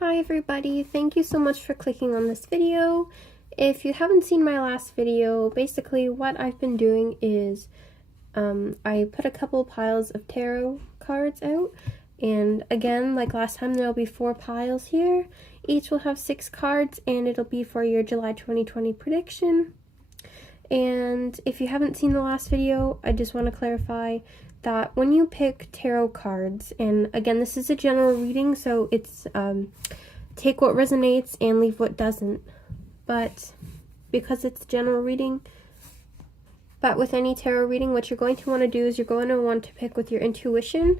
Hi everybody, thank you so much for clicking on this video. If you haven't seen my last video, basically what I've been doing is I put a couple piles of tarot cards out, and again, like last time, there'll be 4 piles here. Each will have 6 cards, and it'll be for your July 2020 prediction. And if you haven't seen the last video, I just want to clarify that when you pick tarot cards, and again, this is a general reading, so it's take what resonates and leave what doesn't. But because it's general reading, but with any tarot reading, what you're going to want to do is you're going to want to pick with your intuition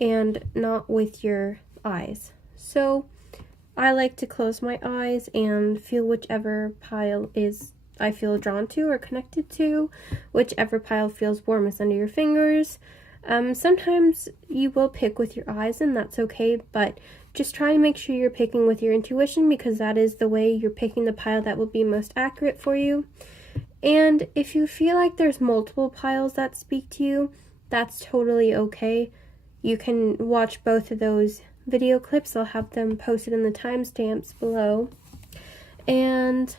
and not with your eyes. So I like to close my eyes and feel whichever pile is I feel drawn to or connected to, whichever pile feels warmest under your fingers. Sometimes you will pick with your eyes, and that's okay, but just try and make sure you're picking with your intuition, because that is the way you're picking the pile that will be most accurate for you. And if you feel like there's multiple piles that speak to you, that's totally okay. You can watch both of those video clips. I'll have them posted in the timestamps below. And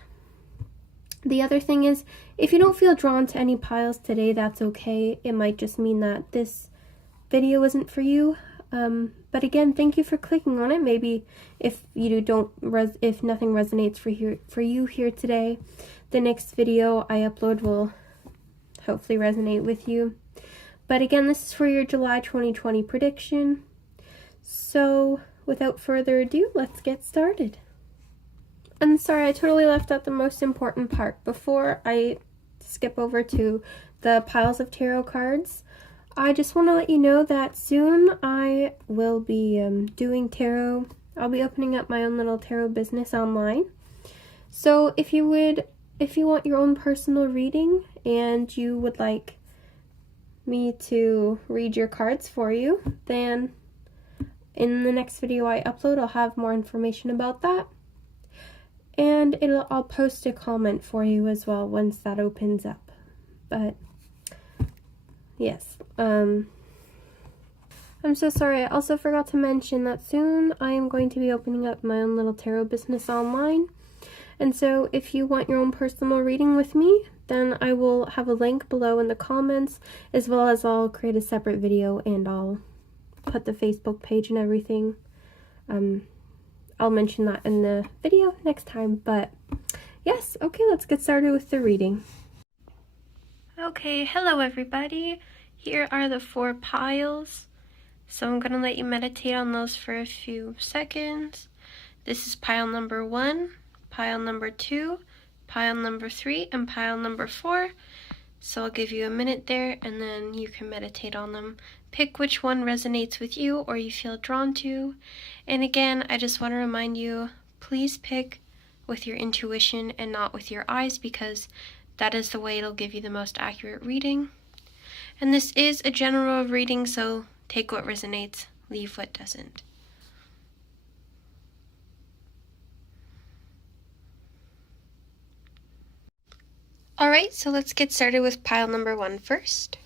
the other thing is, if you don't feel drawn to any piles today, that's okay. It might just mean that this video isn't for you. But again, thank you for clicking on it. Maybe if if nothing resonates for you here today, the next video I upload will hopefully resonate with you. But again, this is for your July 2020 prediction. So without further ado, let's get started. And sorry, I totally left out the most important part. Before I skip over to the piles of tarot cards, I just want to let you know that soon I will be doing tarot. I'll be opening up my own little tarot business online. So if you want your own personal reading and you would like me to read your cards for you, then in the next video I upload, I'll have more information about that. And I'll post a comment for you as well once that opens up. But yes, I'm so sorry. I also forgot to mention that soon I am going to be opening up my own little tarot business online. And so if you want your own personal reading with me, then I will have a link below in the comments, as well as I'll create a separate video and I'll put the Facebook page and everything. I'll mention that in the video next time, but yes, okay, let's get started with the reading. Okay, hello everybody. Here are the 4 piles. So I'm going to let you meditate on those for a few seconds. This is pile number 1, pile number 2, pile number 3, and pile number 4. So I'll give you a minute there, and then you can meditate on them. Pick which one resonates with you or you feel drawn to. And again, I just want to remind you, please pick with your intuition and not with your eyes, because that is the way it'll give you the most accurate reading. And this is a general reading, so take what resonates, leave what doesn't. Alright, so let's get started with pile number 1 first.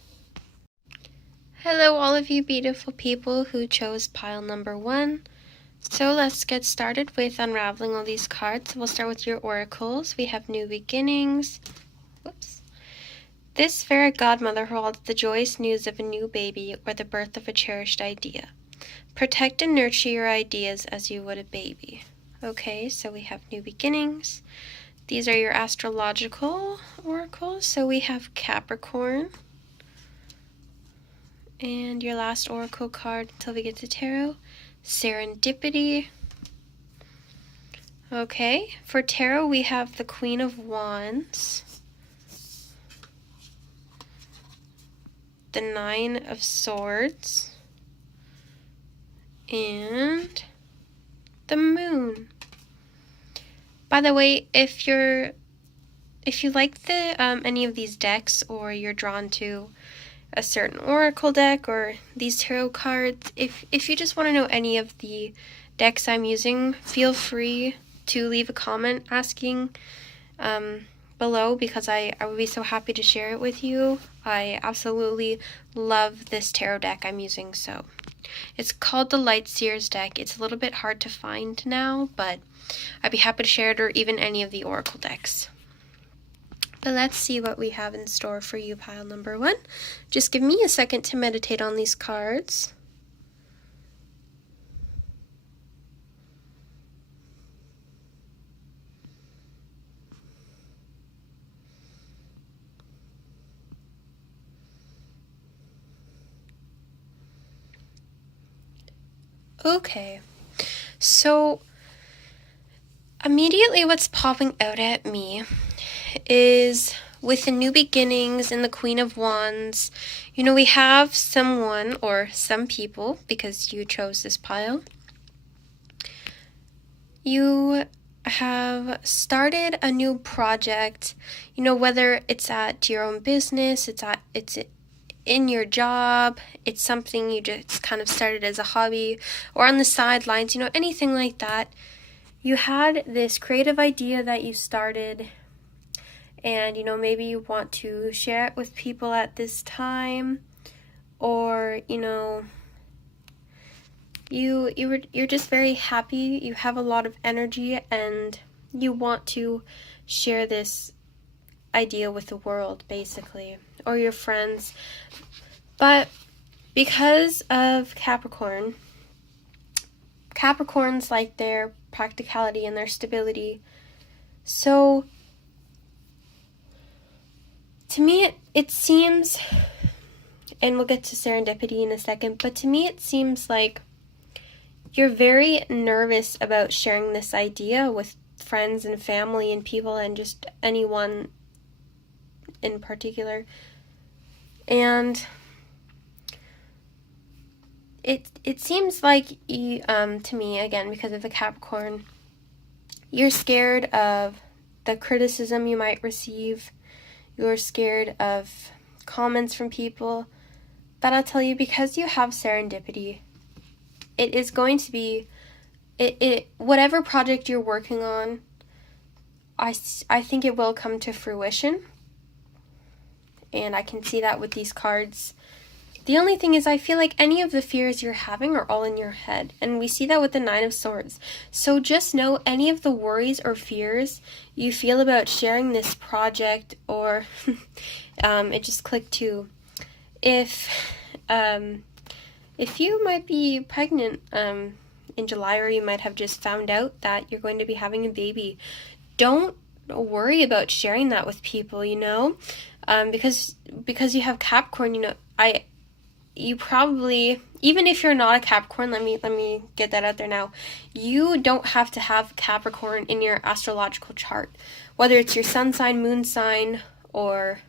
Hello all of you beautiful people who chose pile number 1. So let's get started with unraveling all these cards. We'll start with your oracles. We have new beginnings. Whoops. This fairy godmother holds the joyous news of a new baby or the birth of a cherished idea. Protect and nurture your ideas as you would a baby. Okay, so we have new beginnings. These are your astrological oracles. So we have Capricorn. And your last oracle card until we get to tarot, Serendipity. Okay, for tarot we have the Queen of Wands, the 9 of Swords, and the Moon. By the way, if you like any of these decks, or you're drawn to a certain oracle deck or these tarot cards, if you just want to know any of the decks I'm using, feel free to leave a comment asking below, because I would be so happy to share it with you. I absolutely love this tarot deck I'm using, so It's called the Light Seers deck. It's a little bit hard to find now, but I'd be happy to share it, or even any of the oracle decks. But let's see what we have in store for you, pile number 1. Just give me a second to meditate on these cards. Okay, so immediately what's popping out at me is with the new beginnings and the Queen of Wands, we have someone or some people, because you chose this pile, you have started a new project, whether it's at your own business, it's in your job, it's something you just kind of started as a hobby or on the sidelines, anything like that. You had this creative idea that you started, and maybe you want to share it with people at this time, or you're just very happy, you have a lot of energy, and you want to share this idea with the world, basically, or your friends. But because of Capricorns like their practicality and their stability. So to me it seems, and we'll get to serendipity in a second, but to me it seems like you're very nervous about sharing this idea with friends and family and people, and just anyone in particular. And it seems like you, to me, again, because of the Capricorn, you're scared of the criticism you might receive. You're scared of comments from people. But I'll tell you, because you have serendipity, it is going to be, whatever project you're working on, I think it will come to fruition. And I can see that with these cards. The only thing is, I feel like any of the fears you're having are all in your head. And we see that with the 9 of Swords. So just know, any of the worries or fears you feel about sharing this project, or it just clicked too. If you might be pregnant in July, or you might have just found out that you're going to be having a baby, don't worry about sharing that with people, because you have Capricorn, you probably, even if you're not a Capricorn, let me get that out there now, you don't have to have Capricorn in your astrological chart, whether it's your sun sign, moon sign, or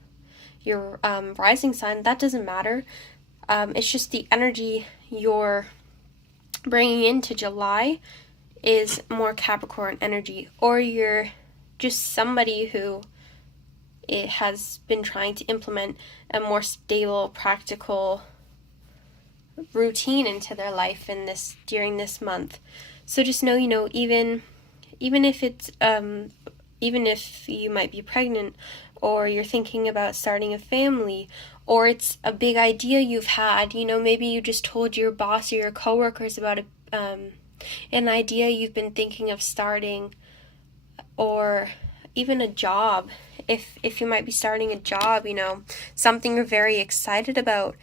your rising sign. That doesn't matter. It's just the energy you're bringing into July is more Capricorn energy, or you're just somebody who it has been trying to implement a more stable, practical routine into their life during this month. So just know, even if it's even if you might be pregnant, or you're thinking about starting a family, or it's a big idea you've had, maybe you just told your boss or your coworkers about an idea you've been thinking of starting, or even a job. If you might be starting a job, something you're very excited about,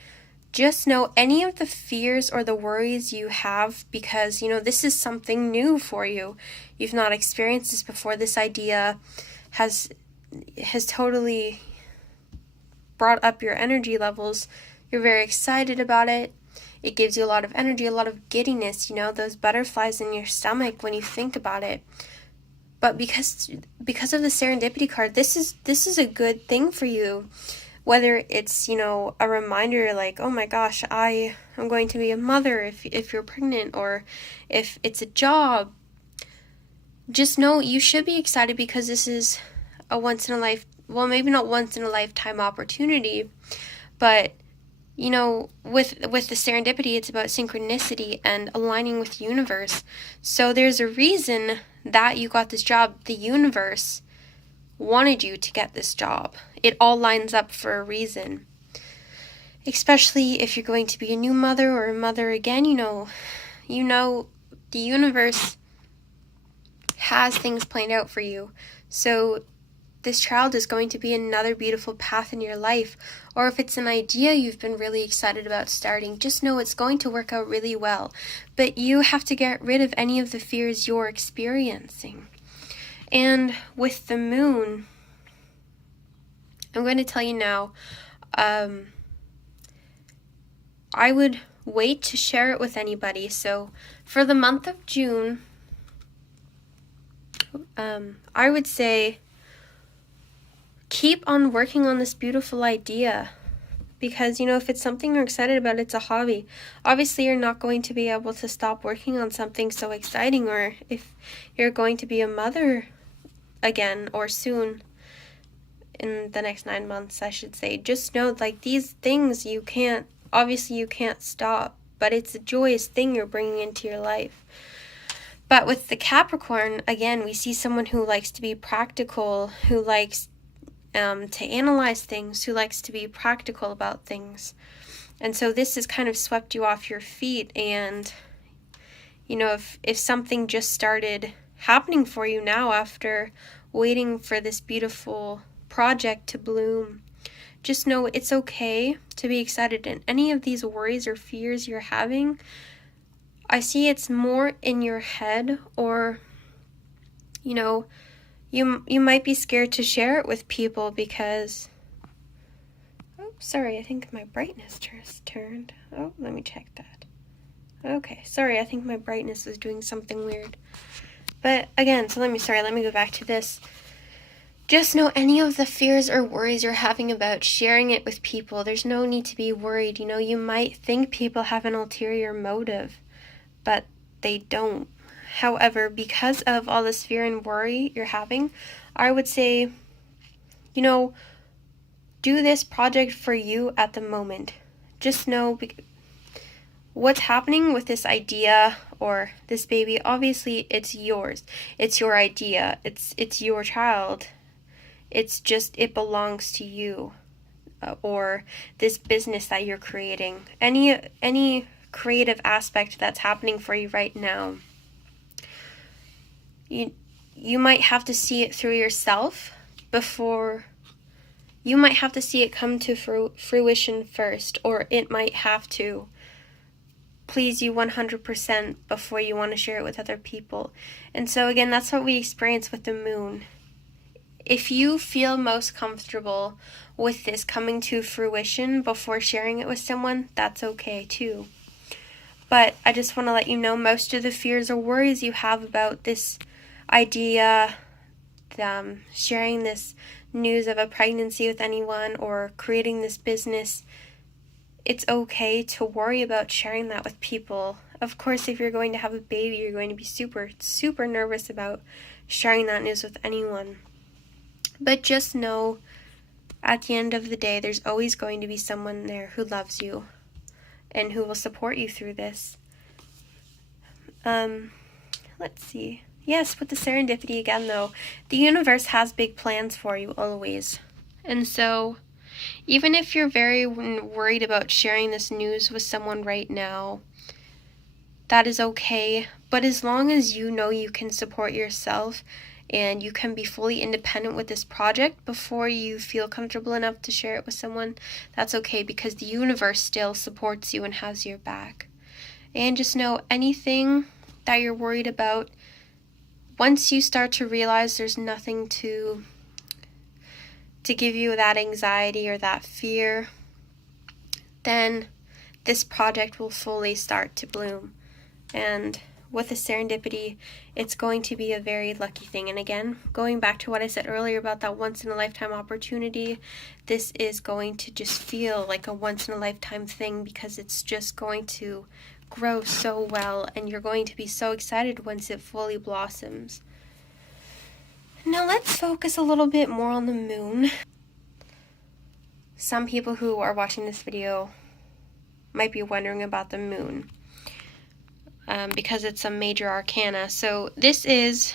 just know any of the fears or the worries you have, because, this is something new for you. You've not experienced this before. This idea has totally brought up your energy levels. You're very excited about it. It gives you a lot of energy, a lot of giddiness, those butterflies in your stomach when you think about it. But because of the serendipity card, this is a good thing for you. Whether it's, a reminder like, oh my gosh, I am going to be a mother if you're pregnant, or if it's a job, just know you should be excited, because this is a maybe not once in a lifetime opportunity, but, with the serendipity, it's about synchronicity and aligning with the universe. So there's a reason that you got this job. The universe wanted you to get this job. It all lines up for a reason. especially if you're going to be a new mother or a mother again, you know the universe has things planned out for you. So this child is going to be another beautiful path in your life. Or if it's an idea you've been really excited about starting, just know it's going to work out really well. But you have to get rid of any of the fears you're experiencing. And with the moon, I'm going to tell you now, I would wait to share it with anybody. So for the month of June, I would say keep on working on this beautiful idea, because if it's something you're excited about, it's a hobby. Obviously you're not going to be able to stop working on something so exciting, or if you're going to be a mother again or soon in the next 9 months, I should say, just know these things you can't stop, but it's a joyous thing you're bringing into your life. But with the Capricorn, again, we see someone who likes to be practical, who likes to analyze things, who likes to be practical about things. And so this has kind of swept you off your feet, and if something just started happening for you now after waiting for this beautiful project to bloom, just know it's okay to be excited. And any of these worries or fears you're having, I see it's more in your head, or you might be scared to share it with people because, sorry, I think my brightness just turned. Oh, let me check that. Okay, sorry, I think my brightness is doing something weird. But again, let me go back to this. Just know any of the fears or worries you're having about sharing it with people, there's no need to be worried. You might think people have an ulterior motive, but they don't. However, because of all this fear and worry you're having, I would say, do this project for you at the moment. Just know what's happening with this idea or this baby. Obviously, it's yours. It's your idea. It's your child. It belongs to you, or this business that you're creating. Any creative aspect that's happening for you right now. You might have to see it through yourself before. You might have to see it come to fruition first, or it might have to please you 100% before you want to share it with other people. And so again, that's what we experience with the moon. If you feel most comfortable with this coming to fruition before sharing it with someone, that's okay too. But I just want to let you know, most of the fears or worries you have about this idea, sharing this news of a pregnancy with anyone, or creating this business, it's okay to worry about sharing that with people. Of course, if you're going to have a baby, you're going to be super, super nervous about sharing that news with anyone. But just know, at the end of the day, there's always going to be someone there who loves you and who will support you through this. Let's see. Yes, with the serendipity again, though, the universe has big plans for you always. And so, even if you're very worried about sharing this news with someone right now, that is okay. But as long as you know you can support yourself and you can be fully independent with this project before you feel comfortable enough to share it with someone, that's okay, because the universe still supports you and has your back. And just know, anything that you're worried about, once you start to realize there's nothing to give you that anxiety or that fear, then this project will fully start to bloom. And with the serendipity, it's going to be a very lucky thing. And again, going back to what I said earlier about that once-in-a-lifetime opportunity, this is going to just feel like a once-in-a-lifetime thing, because it's just going to grow so well, and you're going to be so excited once it fully blossoms. Now let's focus a little bit more on the moon. Some people who are watching this video might be wondering about the moon, because it's a major arcana. So this is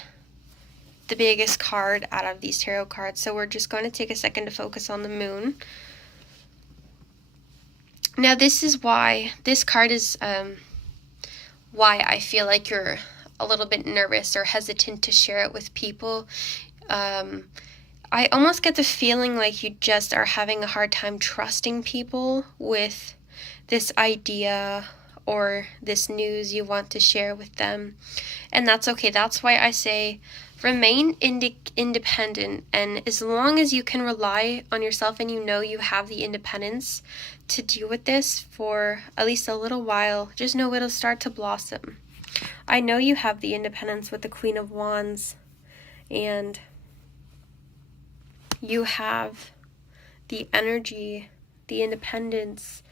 the biggest card out of these tarot cards. So we're just going to take a second to focus on the moon. Now this card is why I feel like you're a little bit nervous or hesitant to share it with people. I almost get the feeling like you just are having a hard time trusting people with this idea or this news you want to share with them. And that's okay. That's why I say remain independent. And as long as you can rely on yourself and you know you have the independence to deal with this for at least a little while, just know it'll start to blossom. I know you have the independence with the Queen of Wands, and you have the energy, the independence,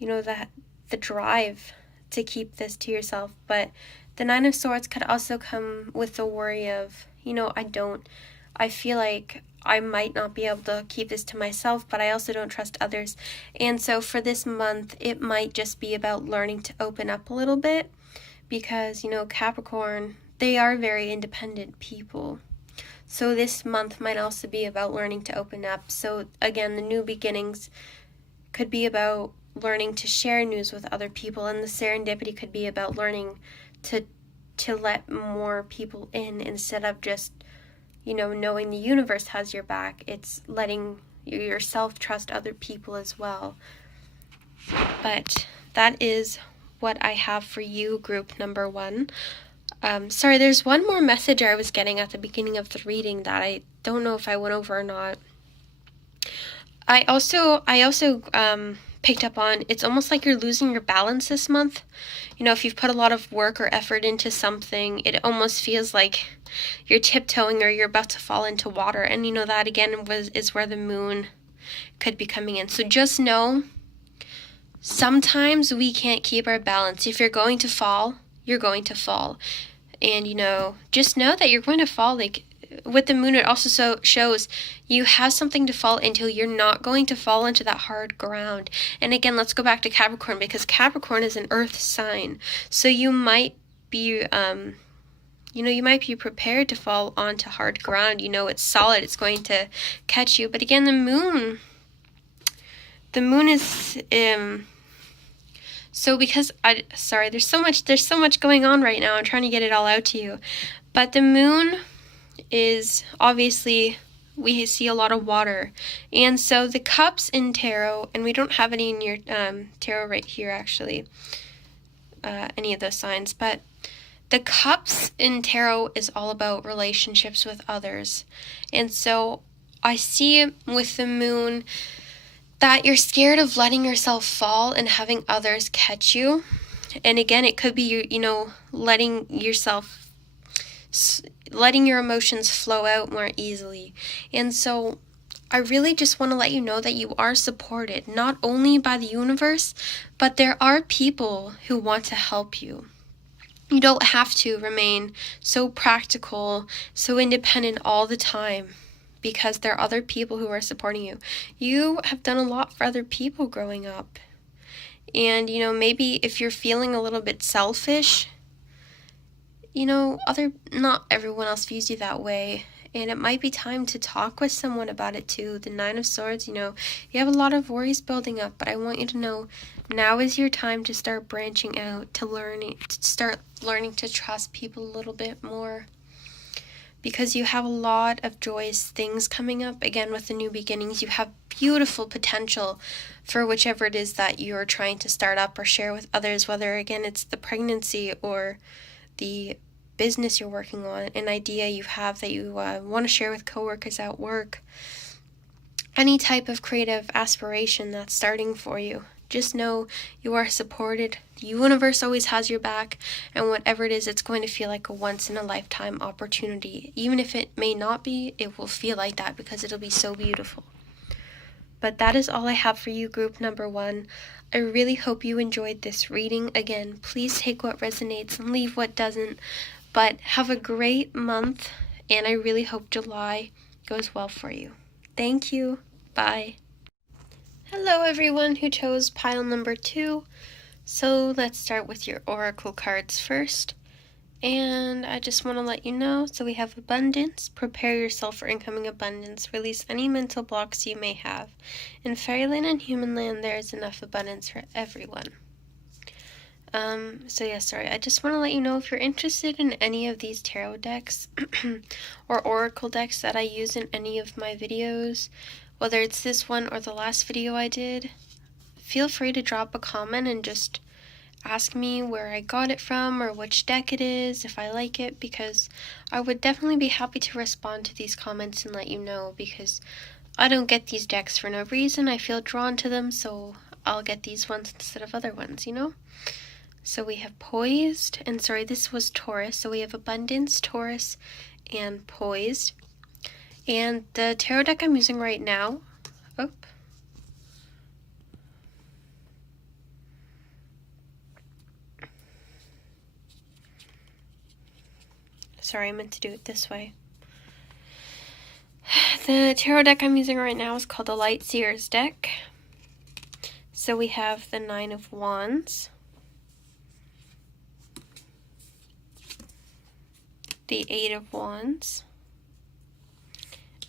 that the drive to keep this to yourself. But the Nine of Swords could also come with the worry of, I feel like I might not be able to keep this to myself, but I also don't trust others. And so for this month, it might just be about learning to open up a little bit, because, Capricorn, they are very independent people. So this month might also be about learning to open up. So again, the new beginnings could be about learning to share news with other people, and the serendipity could be about learning to let more people in instead of just, knowing the universe has your back. It's letting yourself trust other people as well. But that is what I have for you, group number 1. Sorry, there's one more message I was getting at the beginning of the reading that I don't know if I went over or not. I also picked up on, it's almost like you're losing your balance this month. If you've put a lot of work or effort into something, it almost feels like you're tiptoeing or you're about to fall into water. And that again is where the moon could be coming in. So just know, sometimes we can't keep our balance. If you're going to fall, you're going to fall. And, just know that you're going to fall. Like, with the moon, it also shows you have something to fall into. You're not going to fall into that hard ground. And again, let's go back to Capricorn, because Capricorn is an earth sign. So you might be, you might be prepared to fall onto hard ground. It's solid. It's going to catch you. But again, the moon is, so because there's so much going on right now. I'm trying to get it all out to you. But the moon is obviously, we see a lot of water. And so the cups in tarot, and we don't have any in your tarot right here actually, any of those signs, but the cups in tarot is all about relationships with others. And so I see with the moon that you're scared of letting yourself fall and having others catch you. And again, it could be, letting your emotions flow out more easily. And so I really just want to let you know that you are supported, not only by the universe, but there are people who want to help you. You don't have to remain so practical, so independent all the time, because there are other people who are supporting you. You have done a lot for other people growing up. And, maybe if you're feeling a little bit selfish, not everyone else views you that way. And it might be time to talk with someone about it too. The Nine of Swords, you have a lot of worries building up, but I want you to know now is your time to start branching out, to start learning to trust people a little bit more. Because you have a lot of joyous things coming up. Again, with the new beginnings, you have beautiful potential for whichever it is that you're trying to start up or share with others, whether, again, it's the pregnancy or the business you're working on, an idea you have that you want to share with coworkers at work, any type of creative aspiration that's starting for you. Just know you are supported. The universe always has your back, and whatever it is, it's going to feel like a once-in-a-lifetime opportunity. Even if it may not be, it will feel like that because it'll be so beautiful. But that is all I have for you, group number 1. I really hope you enjoyed this reading. Again, please take what resonates and leave what doesn't. But have a great month, and I really hope July goes well for you. Thank you. Bye. Hello everyone who chose pile number 2. So let's start with your oracle cards first. And I just want to let you know, so we have abundance, prepare yourself for incoming abundance, release any mental blocks you may have. In fairyland and human land, there is enough abundance for everyone. So yeah, sorry, I just want to let you know if you're interested in any of these tarot decks or oracle decks that I use in any of my videos, whether it's this one or the last video I did, feel free to drop a comment and just ask me where I got it from or which deck it is, if I like it, because I would definitely be happy to respond to these comments and let you know, because I don't get these decks for no reason. I feel drawn to them, so I'll get these ones instead of other ones, you know? So we have poised, and sorry, this was Taurus, so we have abundance, Taurus, and poised. And the tarot deck I'm using right now, sorry, I meant to do it this way. The tarot deck I'm using right now is called the Light Seers deck. So we have the Nine of Wands, the Eight of Wands,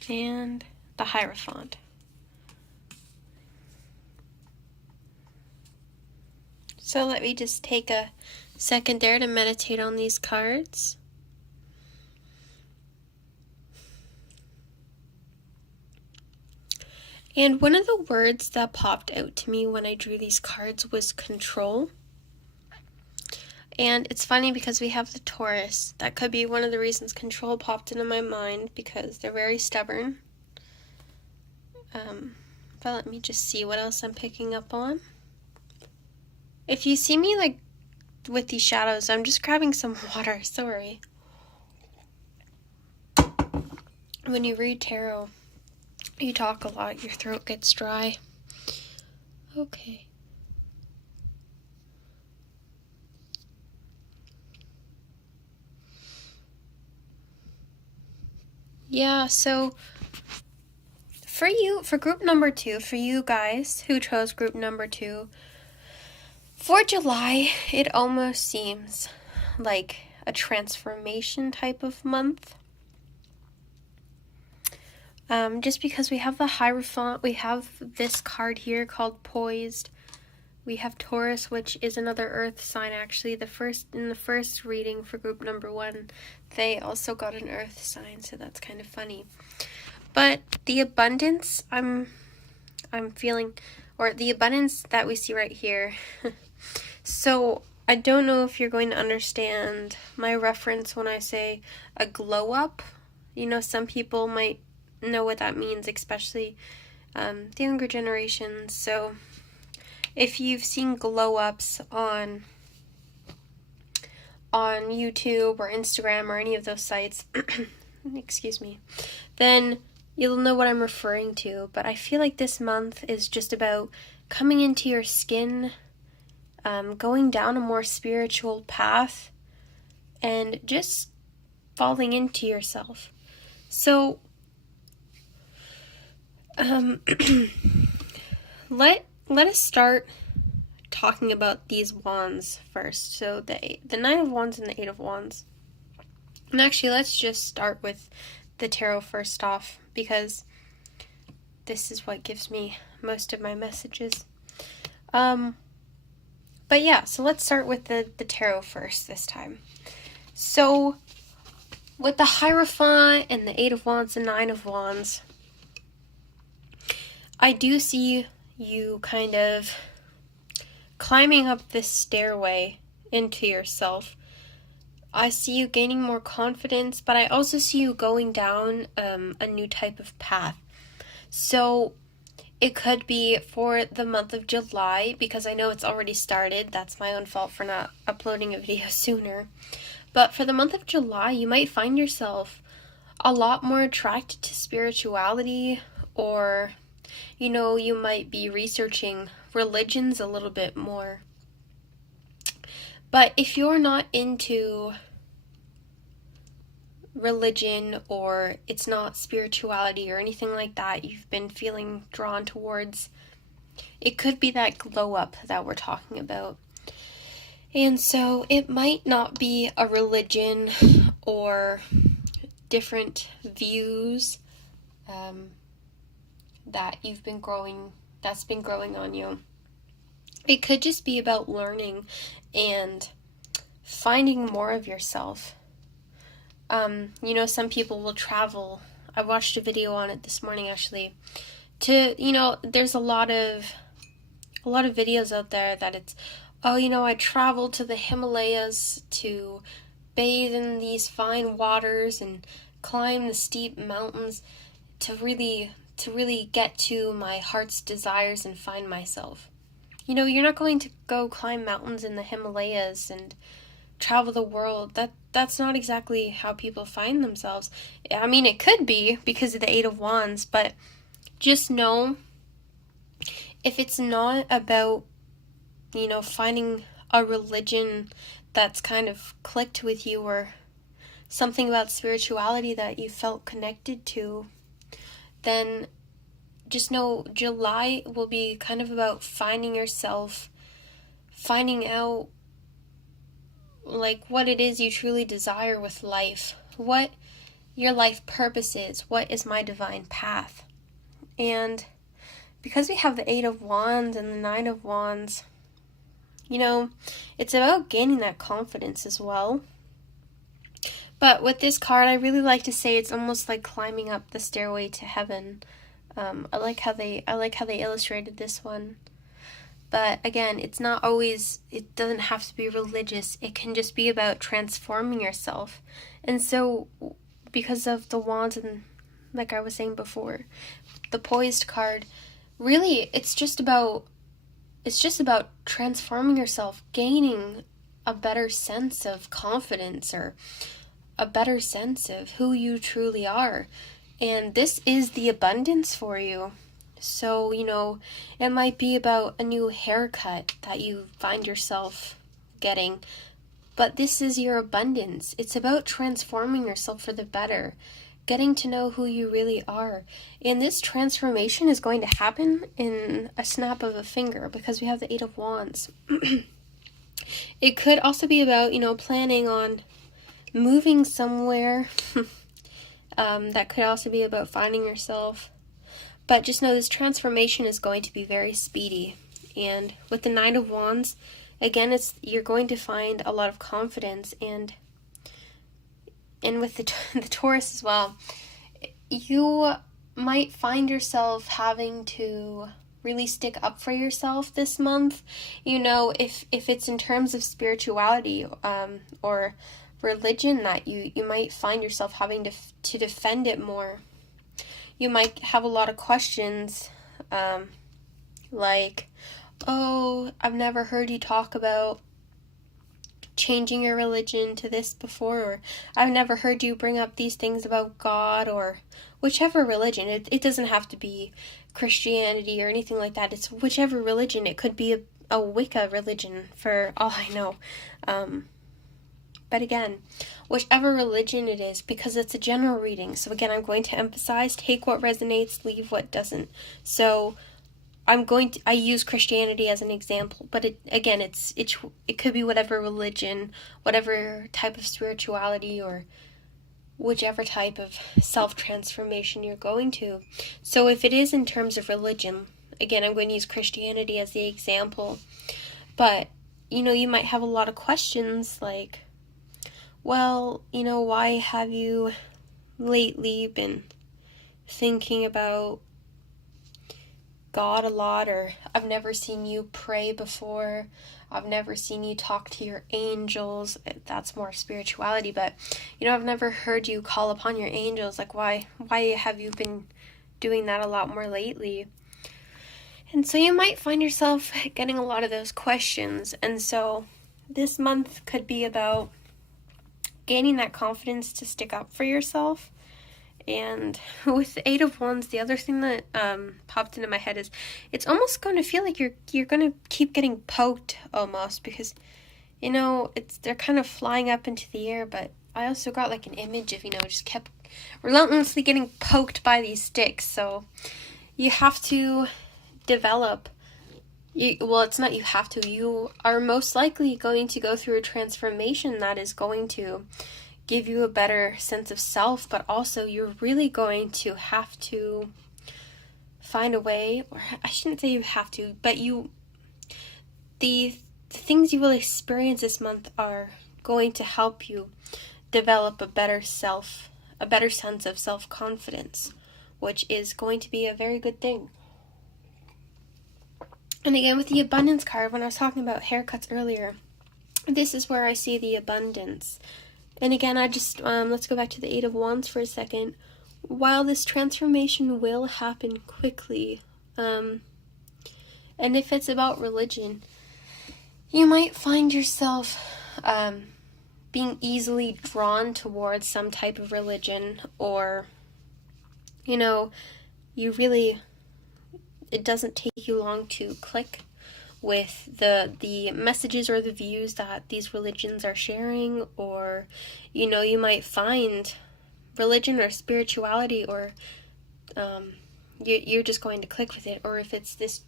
and the Hierophant. So let me just take a second there to meditate on these cards. And one of the words that popped out to me when I drew these cards was control. And it's funny because we have the Taurus. That could be one of the reasons control popped into my mind, because they're very stubborn. But let me just see what else I'm picking up on. If you see me like with these shadows, I'm just grabbing some water, sorry. When you read tarot, you talk a lot, your throat gets dry. Okay. Yeah, so for group number 2, for you guys who chose group number 2, for July, it almost seems like a transformation type of month. Just because we have the Hierophant, we have this card here called Poised. We have Taurus, which is another earth sign actually. In the first reading for group number 1, they also got an earth sign, so that's kind of funny. But the abundance I'm feeling, or the abundance that we see right here. So I don't know if you're going to understand my reference when I say a glow up. You know, some people might know what that means, especially the younger generations. So if you've seen glow ups on YouTube or Instagram or any of those sites, excuse me, then you'll know what I'm referring to. But I feel like this month is just about coming into your skin, going down a more spiritual path, and just falling into yourself. So let us start talking about these wands first. So the Nine of Wands and the Eight of Wands. And actually, let's just start with the tarot first off, because this is what gives me most of my messages. But yeah, so let's start with the tarot first this time. So with the Hierophant and the Eight of Wands and Nine of Wands, I do see you kind of climbing up this stairway into yourself. I see you gaining more confidence, but I also see you going down a new type of path. So it could be for the month of July, because I know it's already started. That's my own fault for not uploading a video sooner. But for the month of July, you might find yourself a lot more attracted to spirituality, or, you know, you might be researching religions a little bit more. But if you're not into religion, or it's not spirituality or anything like that you've been feeling drawn towards, it could be that glow up that we're talking about. And so it might not be a religion or different views that's been growing on you. It could just be about learning and finding more of yourself. Some people will travel. I watched a video on it this morning, actually. There's a lot of videos out there that it's, I traveled to the Himalayas to bathe in these fine waters and climb the steep mountains to really get to my heart's desires and find myself. You're not going to go climb mountains in the Himalayas and travel the world. That's not exactly how people find themselves. I mean, it could be because of the Eight of Wands, but just know, if it's not about, finding a religion that's kind of clicked with you, or something about spirituality that you felt connected to, then just know July will be kind of about finding yourself, finding out like what it is you truly desire with life, what your life purpose is, what is my divine path. And because we have the Eight of Wands and the Nine of Wands, it's about gaining that confidence as well. But with this card, I really like to say it's almost like climbing up the stairway to heaven. I like how they illustrated this one. But again, it doesn't have to be religious. It can just be about transforming yourself. And so, because of the wands and, like I was saying before, the poised card, really, it's just about transforming yourself, gaining a better sense of confidence, or a better sense of who you truly are. And this is the abundance for you. So, it might be about a new haircut that you find yourself getting, but this is your abundance. It's about transforming yourself for the better, getting to know who you really are. And this transformation is going to happen in a snap of a finger, because we have the Eight of Wands. It could also be about, planning on moving somewhere. That could also be about finding yourself. But just know this transformation is going to be very speedy. And with the Nine of Wands, again, you're going to find a lot of confidence. And with the Taurus as well, you might find yourself having to really stick up for yourself this month. If it's in terms of spirituality or religion, that you might find yourself having to defend it more. You might have a lot of questions, like, I've never heard you talk about changing your religion to this before, or I've never heard you bring up these things about God, or whichever religion. It doesn't have to be Christianity or anything like that. It's whichever religion. It could be a Wicca religion, for all I know. But again, whichever religion it is, because it's a general reading. So again, I'm going to emphasize, take what resonates, leave what doesn't. So I use Christianity as an example, but it could be whatever religion, whatever type of spirituality, or whichever type of self-transformation you're going to. So if it is in terms of religion, again, I'm going to use Christianity as the example. But, you might have a lot of questions like, well, why have you lately been thinking about God a lot? Or I've never seen you pray before. I've never seen you talk to your angels. That's more spirituality. But, I've never heard you call upon your angels. Like, why have you been doing that a lot more lately? And so you might find yourself getting a lot of those questions. And so this month could be about gaining that confidence to stick up for yourself. And with the Eight of Wands, the other thing that popped into my head is it's almost going to feel like you're going to keep getting poked almost, because they're kind of flying up into the air. But I also got like an image of just kept relentlessly getting poked by these sticks. So you have to develop well, it's not you have to. You are most likely going to go through a transformation that is going to give you a better sense of self, but also you're really going to have to find a way, or I shouldn't say you have to, but the things you will experience this month are going to help you develop a better sense of self-confidence, which is going to be a very good thing. And again, with the abundance card, when I was talking about haircuts earlier, this is where I see the abundance. And again, I just, let's go back to the Eight of Wands for a second. While this transformation will happen quickly, and if it's about religion, you might find yourself being easily drawn towards some type of religion, or, it doesn't take you long to click with the messages or the views that these religions are sharing, or, you might find religion or spirituality, or you're just going to click with it. Or if it's this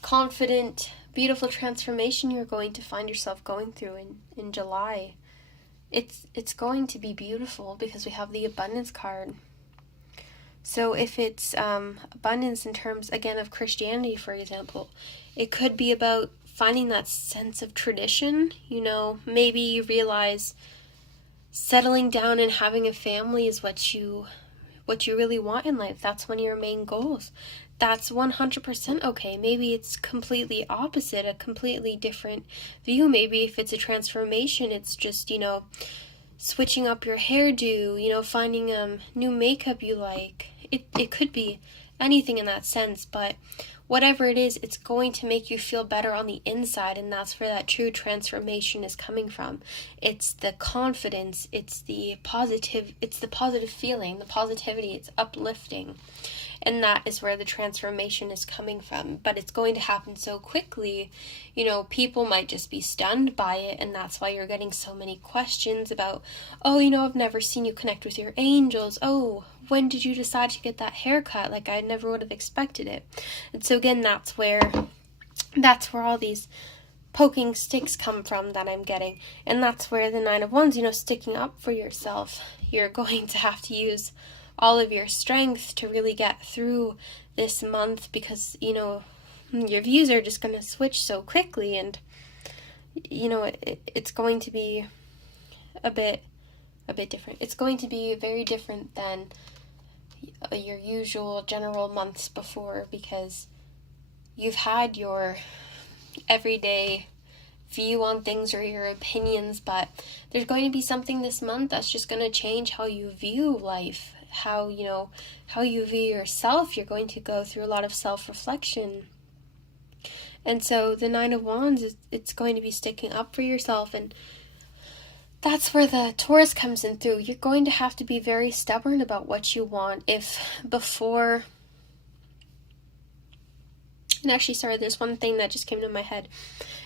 confident, beautiful transformation you're going to find yourself going through in July, it's going to be beautiful because we have the abundance card. So if it's abundance in terms, again, of Christianity, for example, it could be about finding that sense of tradition. Maybe you realize settling down and having a family is what you really want in life. That's one of your main goals. That's 100% okay. Maybe it's completely opposite, a completely different view. Maybe if it's a transformation, it's just, switching up your hairdo, finding new makeup you like. It could be anything in that sense, but whatever it is, it's going to make you feel better on the inside, and that's where that true transformation is coming from. It's the confidence, it's the positive feeling, the positivity, it's uplifting. And that is where the transformation is coming from. But it's going to happen so quickly, people might just be stunned by it, and that's why you're getting so many questions about, I've never seen you connect with your angels. Oh, when did you decide to get that haircut? Like, I never would have expected it. And so again, that's where all these poking sticks come from that I'm getting. And that's where the Nine of Wands, sticking up for yourself, you're going to have to use all of your strength to really get through this month, because your views are just going to switch so quickly, and it's going to be a bit different. It's going to be very different than your usual general months before, because you've had your everyday view on things or your opinions, but there's going to be something this month that's just going to change how you view life, how you view yourself. You're going to go through a lot of self-reflection. And so the Nine of Wands, it's going to be sticking up for yourself, and that's where the Taurus comes in through. You're going to have to be very stubborn about what you want. If before, and actually, sorry, there's one thing that just came to my head.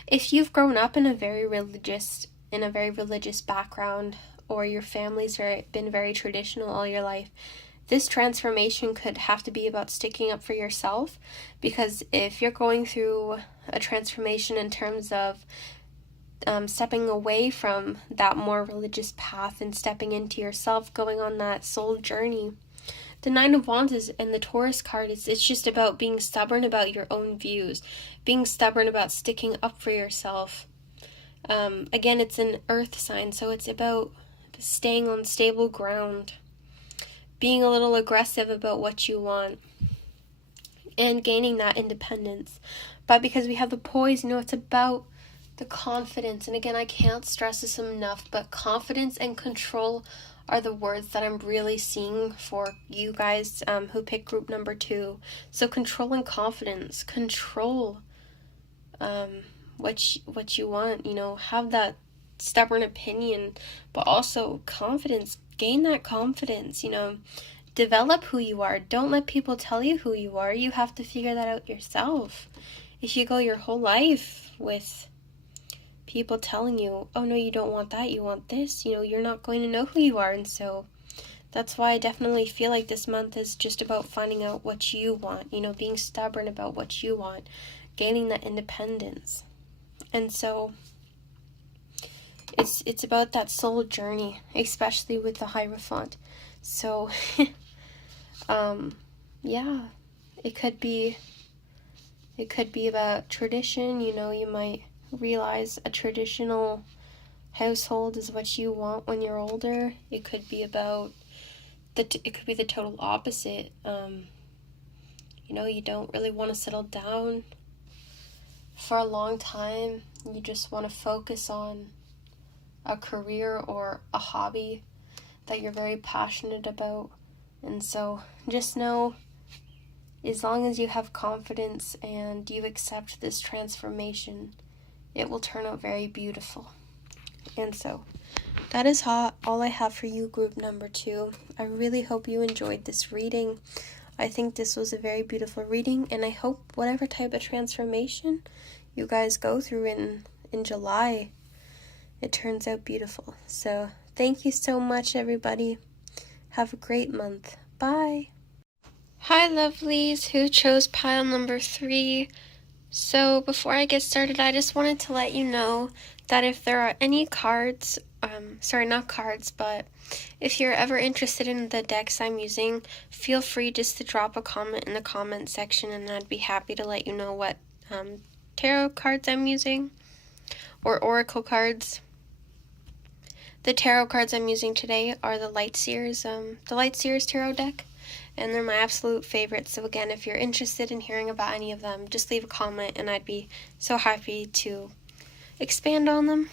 If you've grown up in a very religious background, or your family's been very traditional all your life, this transformation could have to be about sticking up for yourself. Because if you're going through a transformation in terms of stepping away from that more religious path and stepping into yourself, going on that soul journey, the Nine of Wands and the Taurus card it's just about being stubborn about your own views, being stubborn about sticking up for yourself. Again, it's an earth sign, so it's about staying on stable ground, being a little aggressive about what you want, and gaining that independence. But because we have the poise, it's about the confidence. And again, I can't stress this enough, but confidence and control are the words that I'm really seeing for you guys who pick group number 2. So control and confidence. Control what you want, have that stubborn opinion, but also confidence. Gain that confidence, develop who you are. Don't let people tell you who you are. You have to figure that out yourself. If you go your whole life with people telling you, oh no, you don't want that, you want this, you're not going to know who you are. And so that's why I definitely feel like this month is just about finding out what you want, being stubborn about what you want, gaining that independence. And so it's about that soul journey, especially with the Hierophant. So yeah, it could be about tradition. You know, you might realize a traditional household is what you want when you're older. It could be about it could be the total opposite. You know, you don't really want to settle down for a long time. You just want to focus on a career or a hobby that you're very passionate about. And so just know, as long as you have confidence and you accept this transformation, it will turn out very beautiful. And so that is all I have for you, group number 2. I really hope you enjoyed this reading. I think this was a very beautiful reading, and I hope whatever type of transformation you guys go through in July, it turns out beautiful. So thank you so much, everybody. Have a great month. Bye. Hi, lovelies who chose pile number 3. So before I get started, I just wanted to let you know that if there are any cards, not cards, but if you're ever interested in the decks I'm using, feel free just to drop a comment in the comment section, and I'd be happy to let you know what tarot cards I'm using, or oracle cards. The tarot cards I'm using today are the Light Seers tarot deck, and they're my absolute favorite. So again, if you're interested in hearing about any of them, just leave a comment and I'd be so happy to expand on them.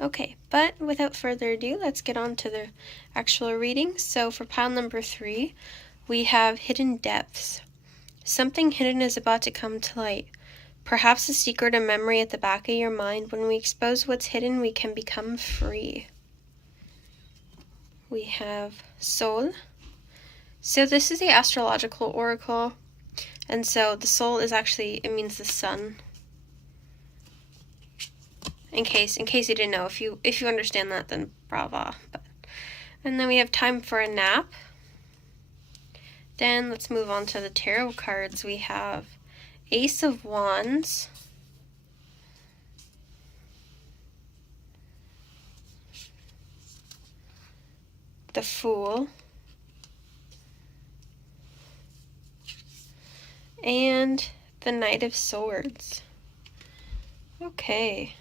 Okay, but without further ado, let's get on to the actual reading. So for pile number 3, we have Hidden Depths. Something hidden is about to come to light. Perhaps a secret or memory at the back of your mind. When we expose what's hidden, we can become free. We have Soul. So this is the astrological oracle, and so the soul is actually, it means the sun. In case you didn't know, if you understand that, then brava. And then we have Time for a Nap. Then let's move on to the tarot cards. We have Ace of Wands, the Fool, and the Knight of Swords. Okay.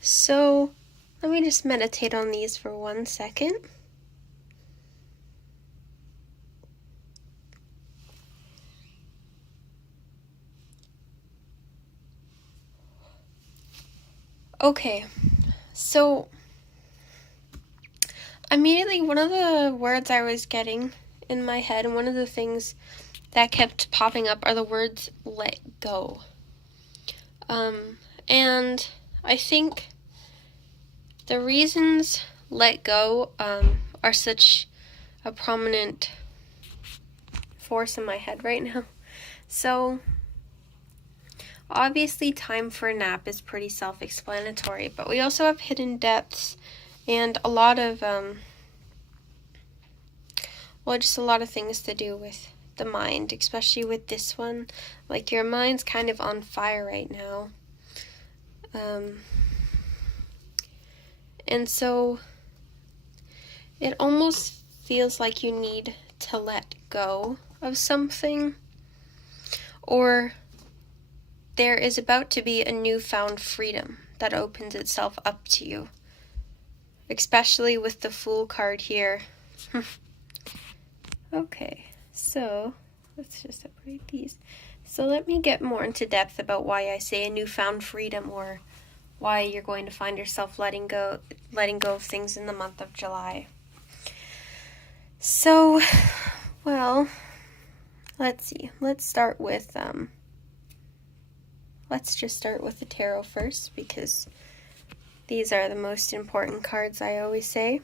So let me just meditate on these for 1 second. Okay, so immediately one of the words I was getting in my head, and one of the things that kept popping up, are the words let go. And I think the reasons let go are such a prominent force in my head right now. So obviously Time for a Nap is pretty self-explanatory, but we also have Hidden Depths and a lot of just a lot of things to do with the mind, especially with this one. Like, your mind's kind of on fire right now. And so it almost feels like you need to let go of something, or there is about to be a newfound freedom that opens itself up to you, especially with the Fool card here. Okay, so let's just separate these. So let me get more into depth about why I say a newfound freedom, or why you're going to find yourself letting go of things in the month of July. So, well, let's see. Let's just start with the tarot first, because these are the most important cards, I always say.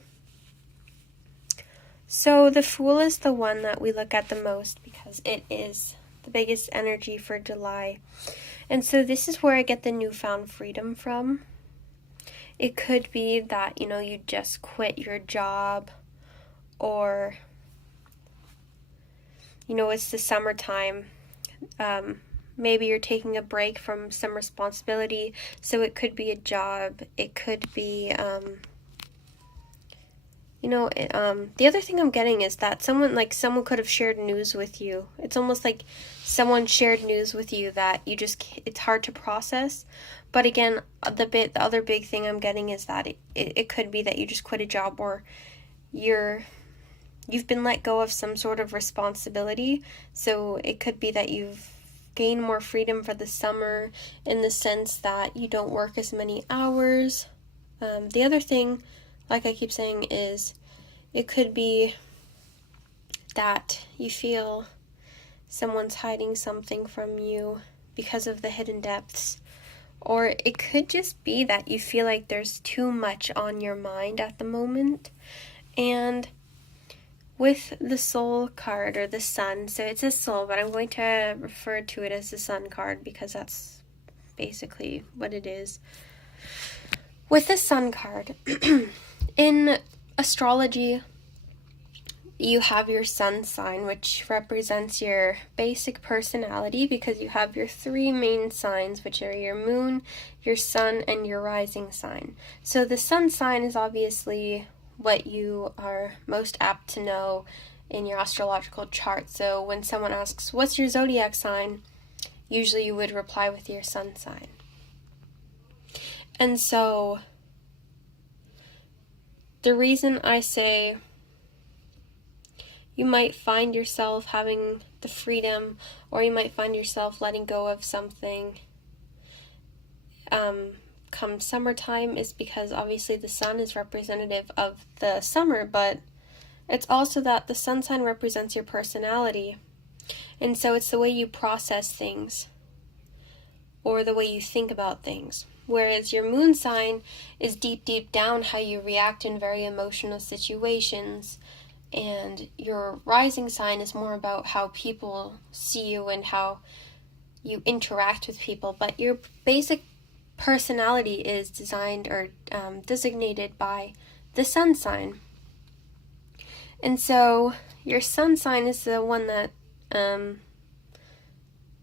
So the Fool is the one that we look at the most because it is the biggest energy for July. And so this is where I get the newfound freedom from. It could be that, you just quit your job, or you know, it's the summertime. Maybe you're taking a break from some responsibility, so it could be a job, it could be, the other thing I'm getting is that someone could have shared news with you. It's almost like someone shared news with you that it's hard to process. But again, the other big thing I'm getting is that it could be that you just quit a job, or you've been let go of some sort of responsibility. So it could be that you've gained more freedom for the summer, in the sense that you don't work as many hours. The other thing, like I keep saying, is it could be that you feel someone's hiding something from you because of the hidden depths. Or it could just be that you feel like there's too much on your mind at the moment. And with the soul card, or the sun, so it's a soul, but I'm going to refer to it as the sun card because that's basically what it is. With the sun card, in astrology, you have your sun sign, which represents your basic personality, because you have your three main signs, which are your moon, your sun, and your rising sign. So the sun sign is obviously what you are most apt to know in your astrological chart. So when someone asks, what's your zodiac sign? Usually you would reply with your sun sign. And so the reason I say you might find yourself having the freedom, or you might find yourself letting go of something come summertime, is because obviously the sun is representative of the summer, but it's also that the sun sign represents your personality. And so it's the way you process things, or the way you think about things. Whereas your moon sign is deep, deep down how you react in very emotional situations. And your rising sign is more about how people see you and how you interact with people. But your basic personality is designed or designated by the sun sign. And so your sun sign is the one that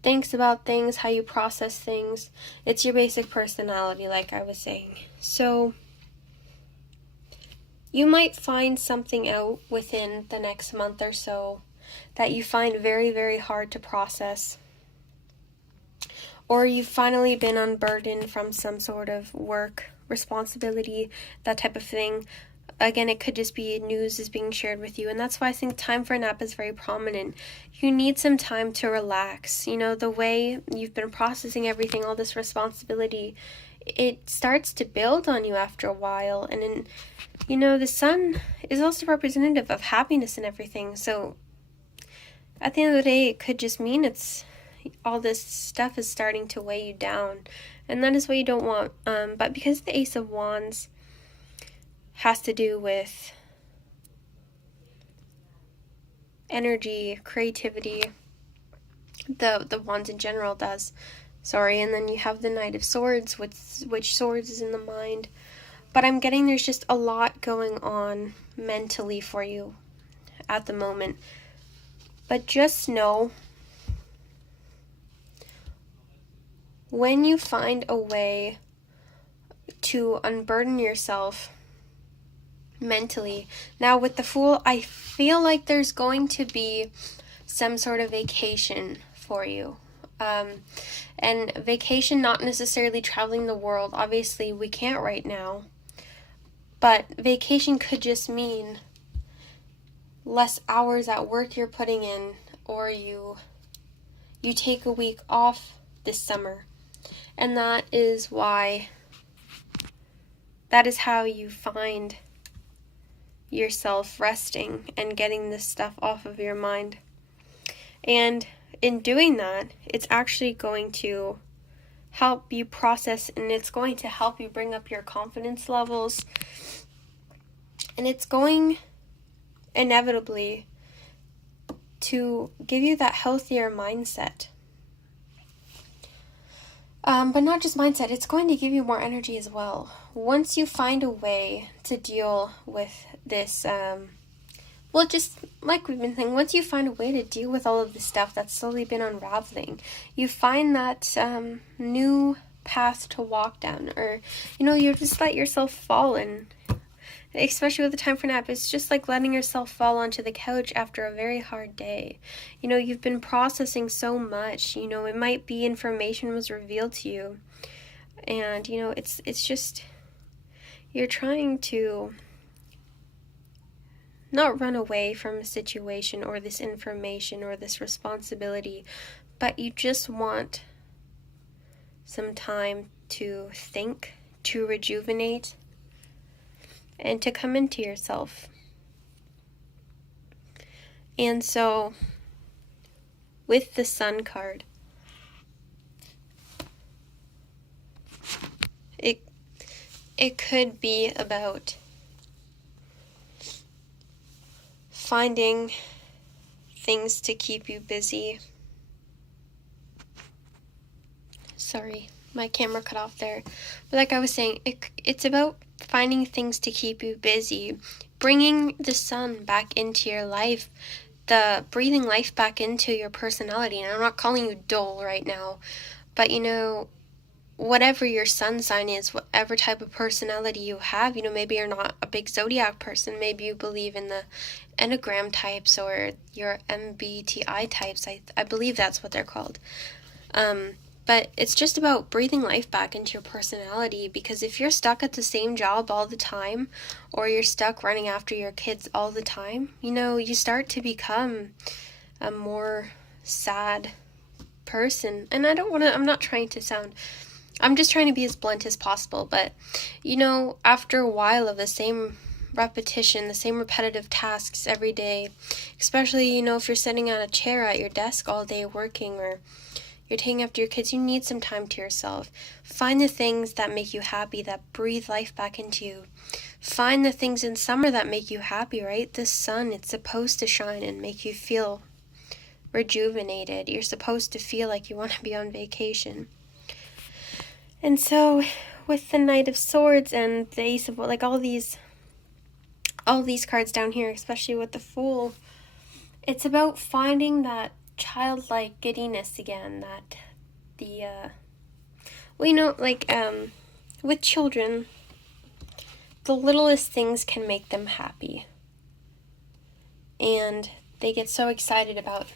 thinks about things, how you process things. It's your basic personality, like I was saying. So you might find something out within the next month or so that you find very, very hard to process. Or you've finally been unburdened from some sort of work, responsibility, that type of thing. Again, it could just be news is being shared with you. And that's why I think time for a nap is very prominent. You need some time to relax. You know, the way you've been processing everything, all this responsibility, it starts to build on you after a while. And the sun is also representative of happiness and everything. So at the end of the day, it could just mean all this stuff is starting to weigh you down. And that is what you don't want. But because the Ace of Wands has to do with energy, creativity, the wands in general does. And then you have the Knight of Swords, which swords is in the mind. But I'm getting there's just a lot going on mentally for you at the moment. But just know, when you find a way to unburden yourself mentally. Now with the Fool, I feel like there's going to be some sort of vacation for you. And vacation, not necessarily traveling the world. Obviously, we can't right now. But vacation could just mean less hours at work you're putting in, or you take a week off this summer. And that is how you find yourself resting and getting this stuff off of your mind. And in doing that, it's actually going to help you process, and it's going to help you bring up your confidence levels, and it's going inevitably to give you that healthier mindset. But not just mindset, it's going to give you more energy as well. Once you find a way to deal with this well, just like we've been saying, once you find a way to deal with all of the stuff that's slowly been unraveling, you find that new path to walk down, or, you just let yourself fall. And especially with the time for nap, it's just like letting yourself fall onto the couch after a very hard day. You've been processing so much. It might be information was revealed to you, and it's just, you're trying to not run away from a situation or this information or this responsibility, but you just want some time to think, to rejuvenate, and to come into yourself. And so, with the Sun card, it could be about finding things to keep you busy. Sorry, my camera cut off there. But like I was saying, it's about finding things to keep you busy, bringing the sun back into your life, the breathing life back into your personality. And I'm not calling you dull right now, but whatever your sun sign is, whatever type of personality you have, maybe you're not a big zodiac person, maybe you believe in the Enneagram types or your MBTI types, I believe that's what they're called. But it's just about breathing life back into your personality, because if you're stuck at the same job all the time, or you're stuck running after your kids all the time, you start to become a more sad person. And I'm not trying to sound, I'm just trying to be as blunt as possible, but after a while of the same repetition, the same repetitive tasks every day, especially, if you're sitting on a chair at your desk all day working, or you're taking after your kids, you need some time to yourself. Find the things that make you happy, that breathe life back into you. Find the things in summer that make you happy, right? The sun, it's supposed to shine and make you feel rejuvenated. You're supposed to feel like you want to be on vacation. And so, with the Knight of Swords and the Ace of, like, all these cards down here, especially with the Fool, it's about finding that childlike giddiness again, that with children, the littlest things can make them happy. And they get so excited about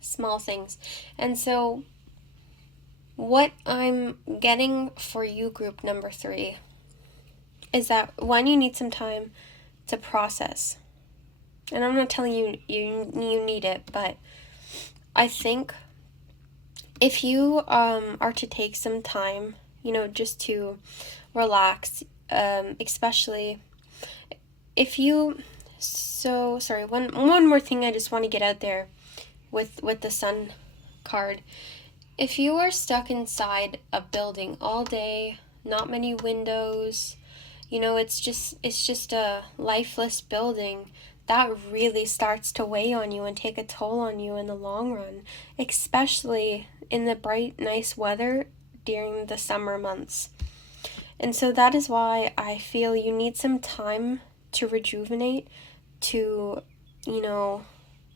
small things. And so, what I'm getting for you, group number 3, is that, one, you need some time to process. And I'm not telling you you need it, but I think if you are to take some time, just to relax, especially if you, one more thing I just want to get out there with the Sun card. If you are stuck inside a building all day, not many windows, it's just a lifeless building, that really starts to weigh on you and take a toll on you in the long run, especially in the bright, nice weather during the summer months. And so that is why I feel you need some time to rejuvenate, to,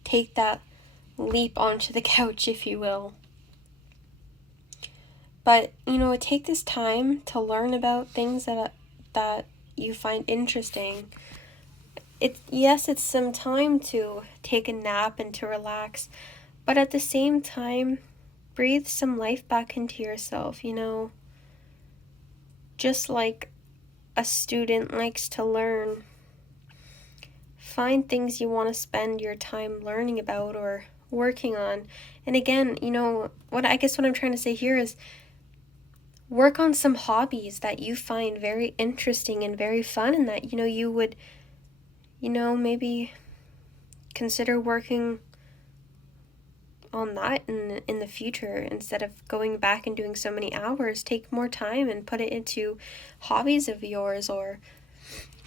take that leap onto the couch, if you will. But, take this time to learn about things that you find interesting. It's some time to take a nap and to relax, but at the same time, breathe some life back into yourself, just like a student likes to learn. Find things you want to spend your time learning about or working on. And again, what I'm trying to say here is, work on some hobbies that you find very interesting and very fun, and that, you would, maybe consider working on that in the future, instead of going back and doing so many hours. Take more time and put it into hobbies of yours, or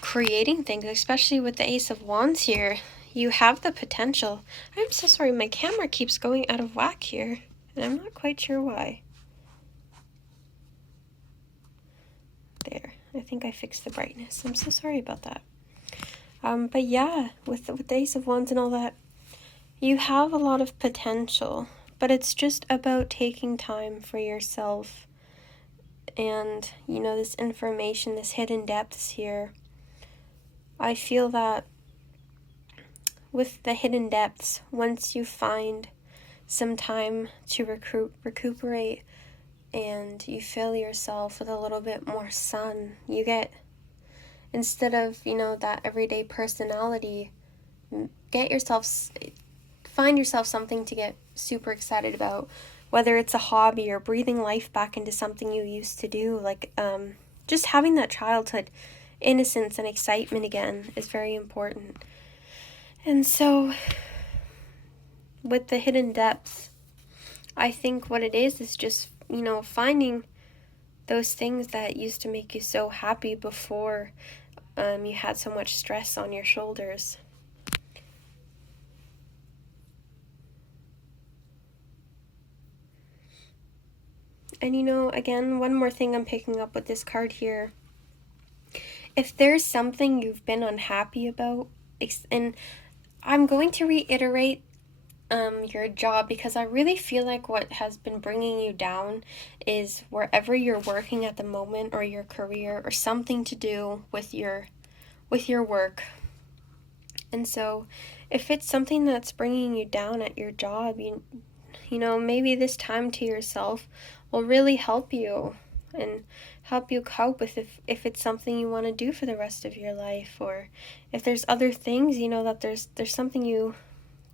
creating things, especially with the Ace of Wands here. You have the potential. I'm so sorry, my camera keeps going out of whack here, and I'm not quite sure why. There, I think I fixed the brightness. I'm so sorry about that. But yeah, with the Ace of Wands and all that, you have a lot of potential, but it's just about taking time for yourself. And, you know, this information, this hidden depths here, I feel that with the hidden depths, once you find some time to recuperate and you fill yourself with a little bit more sun, you get, instead of, you know, that everyday personality, find yourself something to get super excited about, whether it's a hobby or breathing life back into something you used to do, like just having that childhood innocence and excitement again is very important. And so with the hidden depths, I think what it is just, you know, finding those things that used to make you so happy before you had so much stress on your shoulders. And you know, again, one more thing I'm picking up with this card here. If there's something you've been unhappy about, and I'm going to reiterate your job, because I really feel like what has been bringing you down is wherever you're working at the moment, or your career, or something to do with your work. And so if it's something that's bringing you down at your job, you know, maybe this time to yourself will really help you and help you cope with if it's something you want to do for the rest of your life, or if there's other things, you know, that there's something you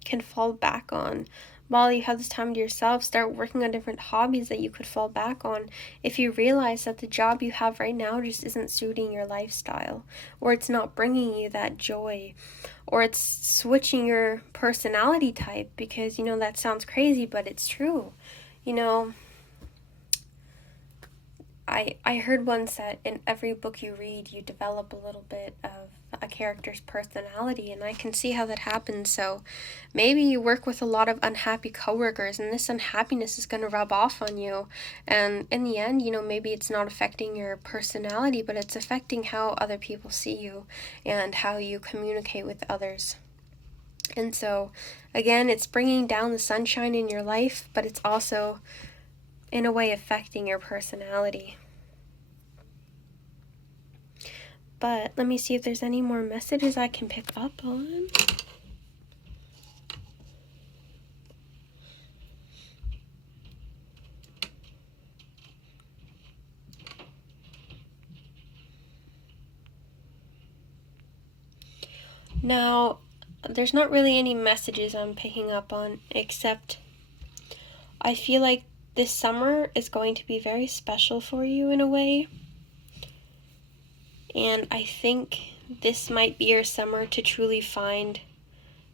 can fall back on. While you have this time to yourself, start working on different hobbies that you could fall back on if you realize that the job you have right now just isn't suiting your lifestyle, or it's not bringing you that joy, or it's switching your personality type, because, you know, that sounds crazy, but it's true. You know, I heard once that in every book you read, you develop a little bit of a character's personality, and I can see how that happens. So maybe you work with a lot of unhappy coworkers, and this unhappiness is going to rub off on you, and in the end, you know, maybe it's not affecting your personality, but it's affecting how other people see you and how you communicate with others. And so again, it's bringing down the sunshine in your life, but it's also in a way affecting your personality. But let me see if there's any more messages I can pick up on. Now, there's not really any messages I'm picking up on, except I feel like this summer is going to be very special for you in a way. And I think this might be your summer to truly find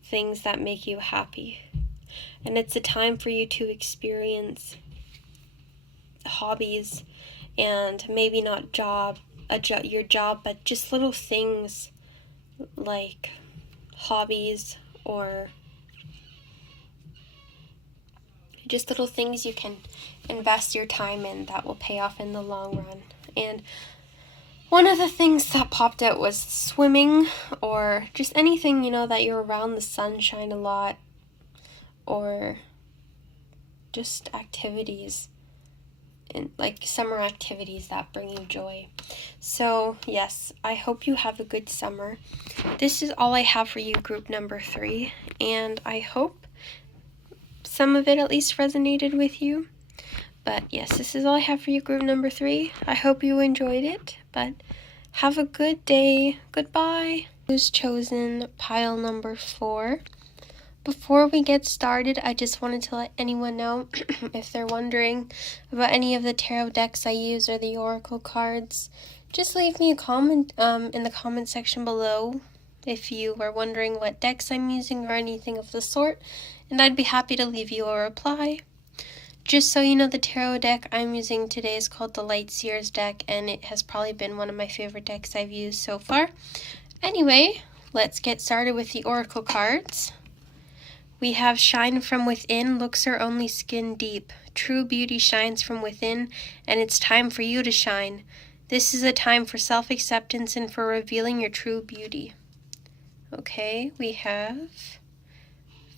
things that make you happy. And it's a time for you to experience hobbies, and maybe not your job, but just little things like hobbies, or just little things you can invest your time in that will pay off in the long run. And one of the things that popped out was swimming, or just anything, you know, that you're around the sunshine a lot, or just activities, and like summer activities that bring you joy. So yes, I hope you have a good summer. This is all I have for you, group number 3, and I hope some of it at least resonated with you. But yes, this is all I have for you, group number 3. I hope you enjoyed it, but have a good day. Goodbye. Who's chosen pile number 4. Before we get started, I just wanted to let anyone know, if they're wondering about any of the tarot decks I use or the oracle cards, just leave me a comment in the comment section below if you are wondering what decks I'm using or anything of the sort, and I'd be happy to leave you a reply. Just so you know, the tarot deck I'm using today is called the Light Seers deck, and it has probably been one of my favorite decks I've used so far. Anyway, let's get started with the oracle cards. We have shine from within, looks are only skin deep. True beauty shines from within, and it's time for you to shine. This is a time for self-acceptance and for revealing your true beauty. Okay, we have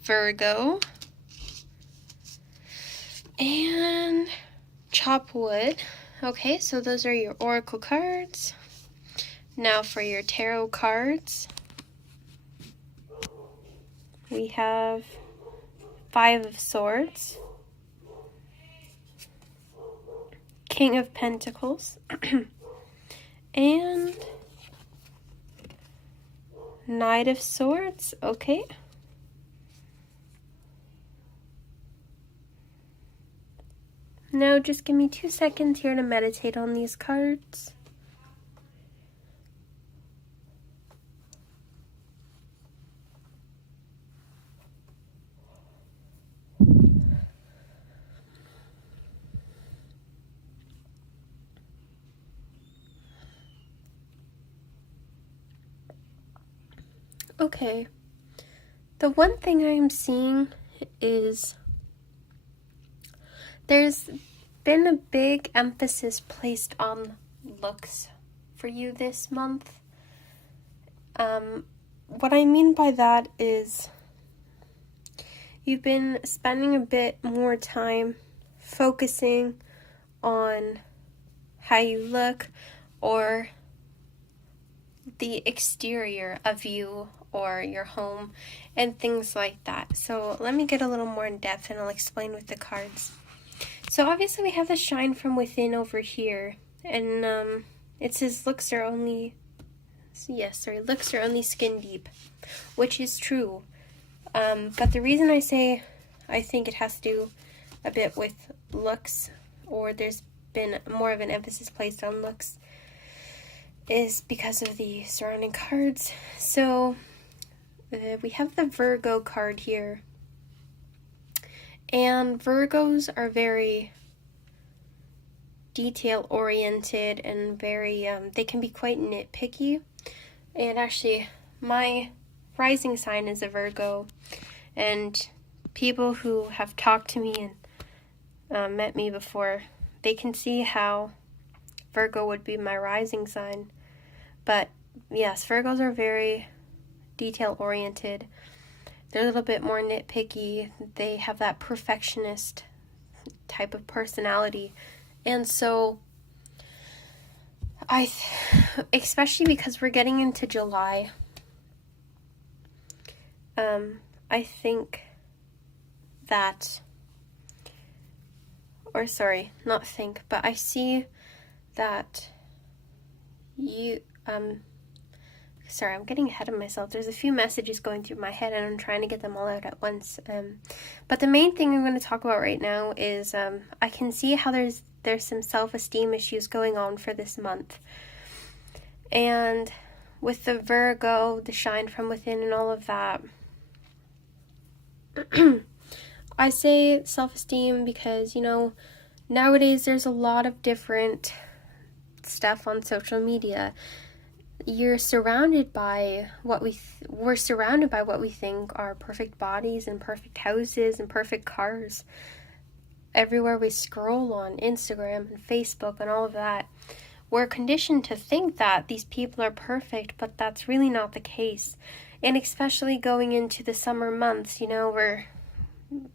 Virgo and Chop Wood. Okay, so those are your oracle cards. Now for your tarot cards, we have Five of Swords, King of Pentacles, and Knight of Swords. Okay. Now just give me 2 seconds here to meditate on these cards. Okay. The one thing I'm seeing is there's been a big emphasis placed on looks for you this month. What I mean by that is you've been spending a bit more time focusing on how you look or the exterior of you or your home and things like that. So let me get a little more in depth and I'll explain with the cards. So obviously we have the shine from within over here, and it says looks are only skin deep, which is true. But the reason I say I think it has to do a bit with looks, or there's been more of an emphasis placed on looks, is because of the surrounding cards. So we have the Virgo card here, and Virgos are very detail oriented and very they can be quite nitpicky. And actually my rising sign is a Virgo, and people who have talked to me and met me before, they can see how Virgo would be my rising sign. But yes, Virgos are very detail-oriented. They're a little bit more nitpicky. They have that perfectionist type of personality. And so, especially because we're getting into July, I think that, or sorry, not think, but I see that you, sorry, I'm getting ahead of myself. There's a few messages going through my head and I'm trying to get them all out at once. But the main thing I'm going to talk about right now is I can see how there's some self-esteem issues going on for this month. And with the Virgo, the shine from within and all of that, I say self-esteem because, you know, nowadays there's a lot of different stuff on social media. You're surrounded by we're surrounded by what we think are perfect bodies and perfect houses and perfect cars. Everywhere we scroll on Instagram and Facebook and all of that, we're conditioned to think that these people are perfect, but that's really not the case. And especially going into the summer months, you know, we're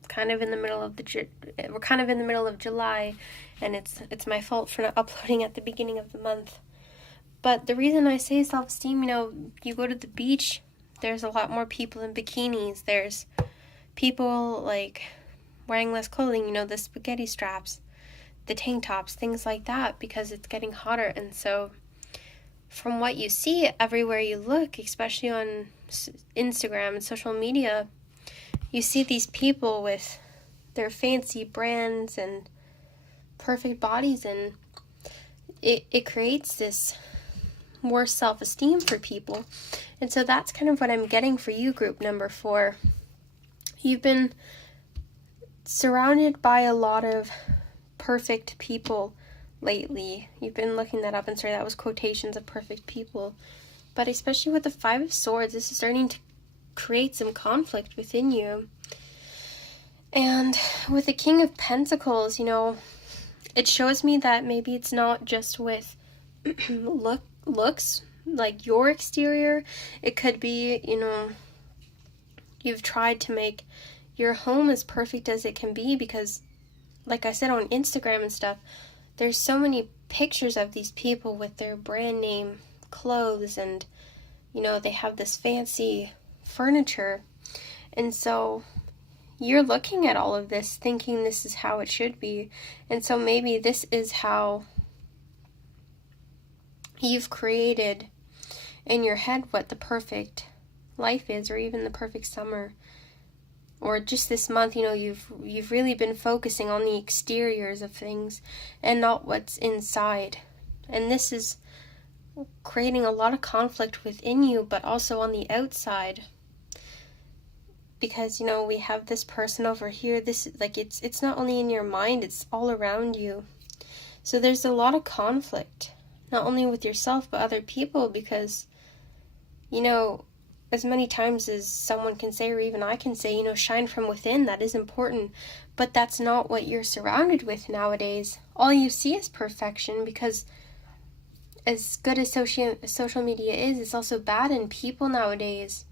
kind of in the middle of July, and it's my fault for not uploading at the beginning of the month. But the reason I say self-esteem, you know, you go to the beach, there's a lot more people in bikinis. There's people like wearing less clothing, you know, the spaghetti straps, the tank tops, things like that, because it's getting hotter. And so from what you see everywhere you look, especially on Instagram and social media, you see these people with their fancy brands and perfect bodies, and it creates this more self-esteem for people. And so that's kind of what I'm getting for you, group number 4. You've been surrounded by a lot of perfect people lately. You've been looking that up, and sorry, that was quotations of perfect people. But especially with the Five of Swords, this is starting to create some conflict within you. And with the King of Pentacles, you know, it shows me that maybe it's not just with looks, like your exterior. It could be, you know, you've tried to make your home as perfect as it can be, because like I said, on Instagram and stuff, there's so many pictures of these people with their brand name clothes, and you know, they have this fancy furniture, and so you're looking at all of this thinking this is how it should be. And so maybe this is how you've created in your head what the perfect life is, or even the perfect summer, or just this month. You know, you've really been focusing on the exteriors of things and not what's inside. And this is creating a lot of conflict within you, but also on the outside. Because, you know, we have this person over here, this, like, it's not only in your mind, it's all around you. So there's a lot of conflict, not only with yourself, but other people, because, you know, as many times as someone can say, or even I can say, you know, shine from within, that is important, but that's not what you're surrounded with nowadays. All you see is perfection, because as good as social media is, it's also bad, and people nowadays,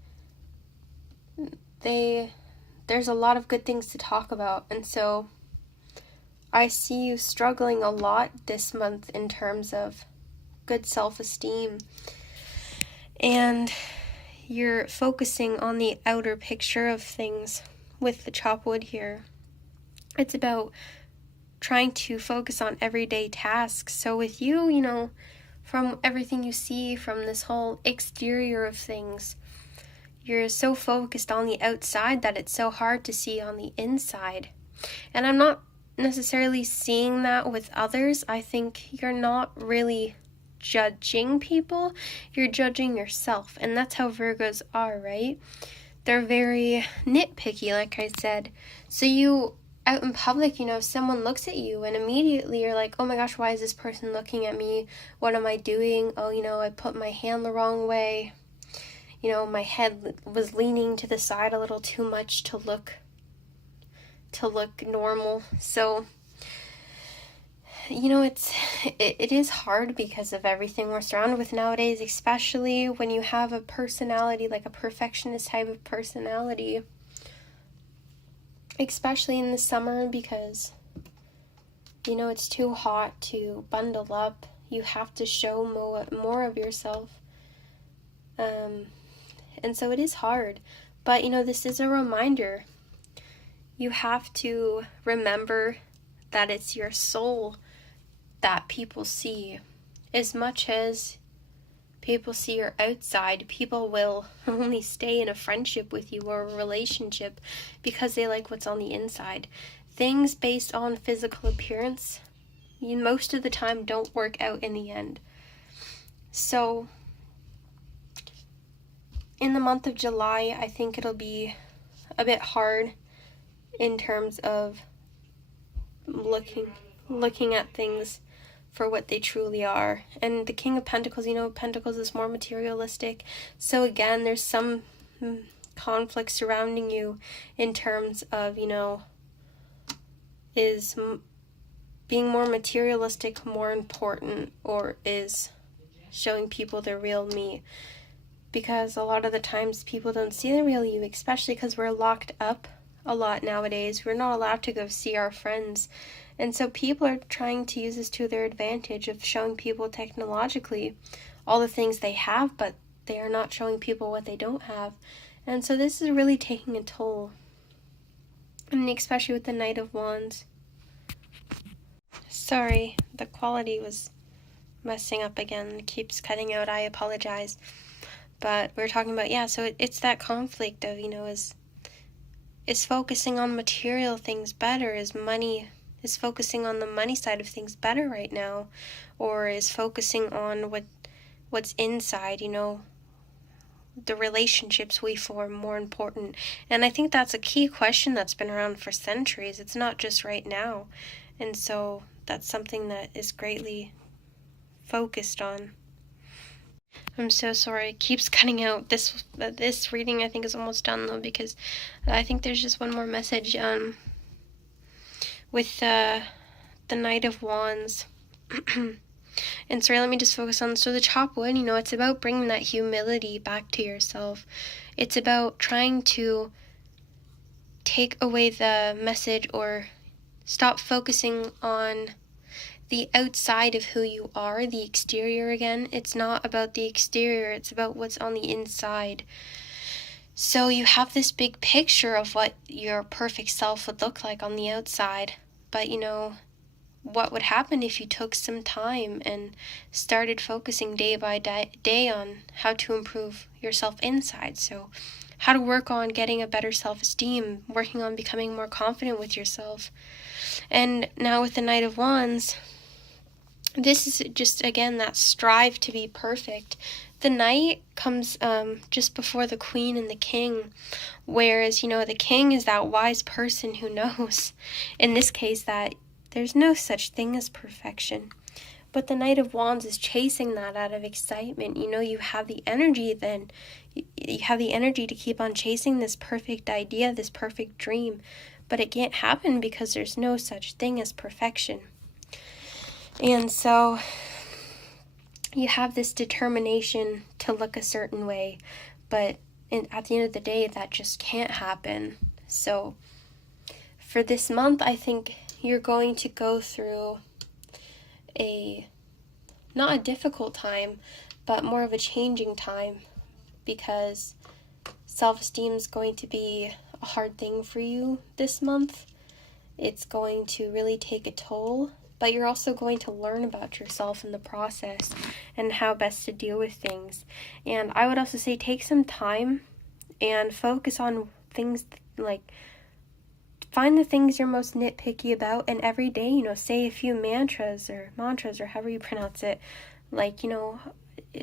there's a lot of good things to talk about. And so I see you struggling a lot this month in terms of good self-esteem, and you're focusing on the outer picture of things with the chop wood here. It's about trying to focus on everyday tasks. So with you, you know, from everything you see from this whole exterior of things, you're so focused on the outside that it's so hard to see on the inside. And I'm not necessarily seeing that with others. I think you're not really judging people, you're judging yourself. And that's how Virgos are, right? They're very nitpicky, like I said. So you, out in public, you know, someone looks at you and immediately you're like, oh my gosh, why is this person looking at me? What am I doing? Oh, you know, I put my hand the wrong way. You know, my head was leaning to the side a little too much to look normal. So, you know, it is hard because of everything we're surrounded with nowadays, especially when you have a personality, like a perfectionist type of personality, especially in the summer, because, you know, it's too hot to bundle up. You have to show more of yourself. And so it is hard. But, you know, this is a reminder. You have to remember that it's your soul that people see. As much as people see your outside, people will only stay in a friendship with you or a relationship because they like what's on the inside. Things based on physical appearance, most of the time, don't work out in the end. So in the month of July, I think it'll be a bit hard in terms of looking at things for what they truly are. And the King of Pentacles, you know, Pentacles is more materialistic. So again, there's some conflict surrounding you in terms of, you know, is being more materialistic more important, or is showing people the real me? Because a lot of the times people don't see the real you, especially because we're locked up a lot nowadays. We're not allowed to go see our friends. And so people are trying to use this to their advantage of showing people technologically all the things they have, but they are not showing people what they don't have. And so this is really taking a toll. And especially with the Knight of Wands. Sorry, the quality was messing up again. It keeps cutting out. I apologize. But we're talking about, yeah, so it's that conflict of, you know, is focusing on material things better? Is focusing on the money side of things better right now? Or is focusing on what's inside, you know, the relationships we form, more important? And I think that's a key question that's been around for centuries. It's not just right now. And so that's something that is greatly focused on. I'm so sorry, it keeps cutting out. This reading I think is almost done though, because I think there's just one more message with the Knight of Wands. And sorry, let me just focus on, so the chop wood, you know, it's about bringing that humility back to yourself. It's about trying to take away the message or stop focusing on the outside of who you are, the exterior again. It's not about the exterior, it's about what's on the inside. So you have this big picture of what your perfect self would look like on the outside, but you know, what would happen if you took some time and started focusing day by day on how to improve yourself inside? So how to work on getting a better self-esteem, working on becoming more confident with yourself. And now with the Knight of Wands, this is just, again, that strive to be perfect. The Knight comes just before the Queen and the King, whereas, you know, the King is that wise person who knows, in this case, that there's no such thing as perfection. But the Knight of Wands is chasing that out of excitement. You know, you have the energy then. You have the energy to keep on chasing this perfect idea, this perfect dream. But it can't happen because there's no such thing as perfection. And so you have this determination to look a certain way. But at the end of the day, that just can't happen. So for this month, I think you're going to go through not a difficult time, but more of a changing time, because self-esteem is going to be a hard thing for you this month. It's going to really take a toll, but you're also going to learn about yourself in the process and how best to deal with things. And I would also say take some time and focus on things like, find the things you're most nitpicky about, and every day, you know, say a few mantras or however you pronounce it. Like, you know,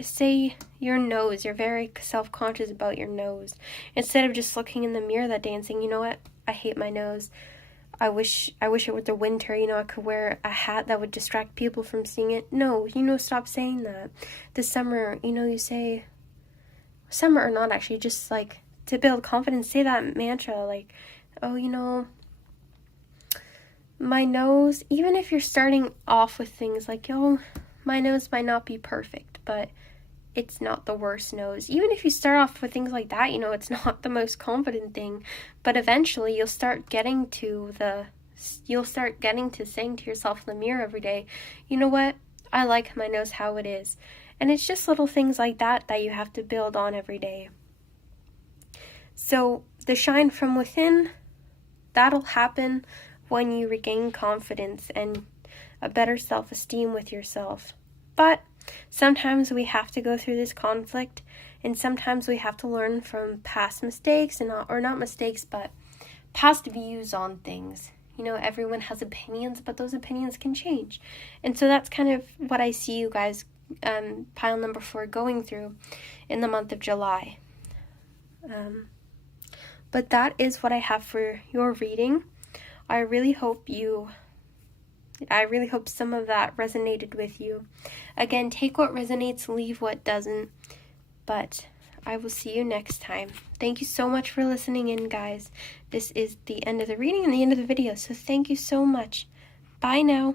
say your nose, you're very self-conscious about your nose. Instead of just looking in the mirror that day and saying, you know what, I hate my nose. I wish it were the winter, you know, I could wear a hat that would distract people from seeing it. No, you know, stop saying that. The summer, you know, you say, summer or not actually, just like to build confidence, say that mantra, like, oh, you know, my nose, even if you're starting off with things like, yo, my nose might not be perfect, but it's not the worst nose. Even if you start off with things like that, you know, it's not the most confident thing, but eventually you'll start getting to saying to yourself in the mirror every day, you know what, I like my nose how it is. And it's just little things like that that you have to build on every day. So the shine from within, that'll happen when you regain confidence and a better self-esteem with yourself. But sometimes we have to go through this conflict, and sometimes we have to learn from past mistakes, not mistakes, but past views on things. You know, everyone has opinions, but those opinions can change. And so that's kind of what I see you guys, pile number 4, going through in the month of July. But that is what I have for your reading. I really hope some of that resonated with you. Again, take what resonates, leave what doesn't. But I will see you next time. Thank you so much for listening in, guys. This is the end of the reading and the end of the video, so thank you so much. Bye now.